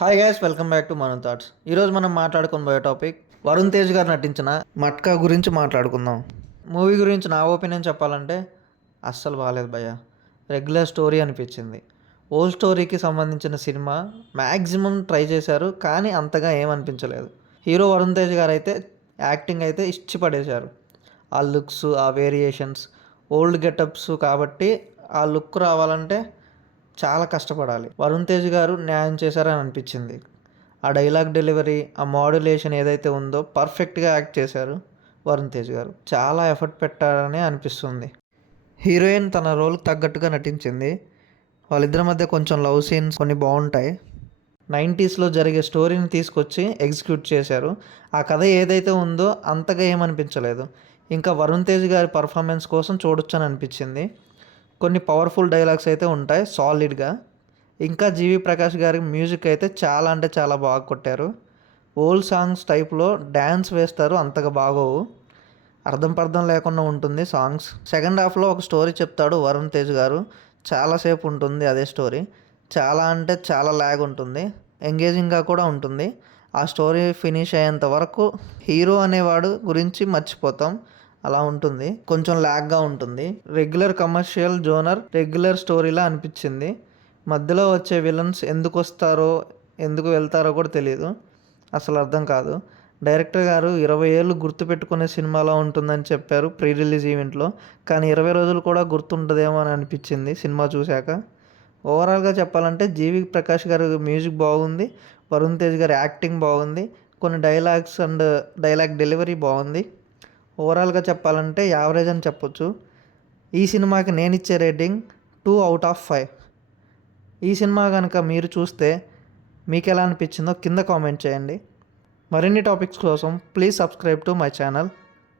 Hi guys, welcome back to మన thoughts. ఈరోజు మనం మాట్లాడుకోబోయే టాపిక్ వరుణ్ తేజ్ గారు నటించిన మట్కా గురించి మాట్లాడుకుందాం. మూవీ గురించి నా ఒపీనియన్ చెప్పాలంటే అస్సలు బాగాలేదు భయ్య. రెగ్యులర్ స్టోరీ అనిపించింది. ఓల్డ్ స్టోరీకి సంబంధించిన సినిమా మ్యాక్సిమం ట్రై చేశారు, కానీ అంతగా ఏమనిపించలేదు. హీరో వరుణ్ తేజ్ గారు అయితే యాక్టింగ్ అయితే ఇచ్చి పడేశారు. ఆ లుక్స్, ఆ వేరియేషన్స్, ఓల్డ్ గెటప్స్ కాబట్టి ఆ లుక్ రావాలంటే చాలా కష్టపడాలి. వరుణ్ తేజ్ గారు న్యాయం చేశారని అనిపించింది. ఆ డైలాగ్ డెలివరీ, ఆ మాడ్యులేషన్ ఏదైతే ఉందో పర్ఫెక్ట్గా యాక్ట్ చేశారు వరుణ్ తేజ్ గారు. చాలా ఎఫర్ట్ పెట్టారని అనిపిస్తుంది. హీరోయిన్ తన రోల్కి తగ్గట్టుగా నటించింది. వాళ్ళిద్దరి మధ్య కొంచెం లవ్ సీన్స్ కొన్ని బాగుంటాయి. 90స్లో జరిగే స్టోరీని తీసుకొచ్చి ఎగ్జిక్యూట్ చేశారు. ఆ కథ ఏదైతే ఉందో అంతగా ఏమనిపించలేదు. ఇంకా వరుణ్ తేజ్ గారి పర్ఫార్మెన్స్ కోసం చూడొచ్చని అనిపించింది. కొన్ని పవర్ఫుల్ డైలాగ్స్ అయితే ఉంటాయి సాలిడ్గా. ఇంకా జీవి ప్రకాష్ గారి మ్యూజిక్ అయితే చాలా అంటే చాలా బాగా కొట్టారు. ఓల్డ్ సాంగ్స్ టైప్లో డ్యాన్స్ వేస్తారు, అంతగా బాగోవు. అర్థం లేకుండా ఉంటుంది సాంగ్స్. సెకండ్ హాఫ్లో ఒక స్టోరీ చెప్తాడు వరుణ్ తేజ్ గారు. చాలాసేపు ఉంటుంది అదే స్టోరీ. చాలా అంటే చాలా ల్యాగ్ ఉంటుంది, ఎంగేజింగ్గా కూడా ఉంటుంది. ఆ స్టోరీ ఫినిష్ అయ్యేంత వరకు హీరో అనేవాడు గురించి మర్చిపోతాం, అలా ఉంటుంది. కొంచెం ల్యాగ్గా ఉంటుంది. రెగ్యులర్ కమర్షియల్ జోనర్ రెగ్యులర్ స్టోరీలా అనిపించింది. మధ్యలో వచ్చే విలన్స్ ఎందుకు వస్తారో ఎందుకు వెళ్తారో కూడా తెలియదు, అసలు అర్థం కాదు. డైరెక్టర్ గారు 20 ఏళ్ళు గుర్తుపెట్టుకునే సినిమాలో ఉంటుందని చెప్పారు ప్రీ రిలీజ్ ఈవెంట్లో, కానీ 20 రోజులు కూడా గుర్తుంటుందేమో అని అనిపించింది సినిమా చూశాక. ఓవరాల్గా చెప్పాలంటే జీవి ప్రకాష్ గారి మ్యూజిక్ బాగుంది, వరుణ్ తేజ్ గారి యాక్టింగ్ బాగుంది, కొన్ని డైలాగ్స్ అండ్ డైలాగ్ డెలివరీ బాగుంది. ఓవరాల్గా చెప్పాలంటే యావరేజ్ అని చెప్పొచ్చు. ఈ సినిమాకి నేను ఇచ్చే రేటింగ్ 2/5. ఈ సినిమా కనుక మీరు చూస్తే మీకు ఎలా అనిపించిందో కింద కామెంట్ చేయండి. మరిన్ని టాపిక్స్ కోసం please subscribe to my channel.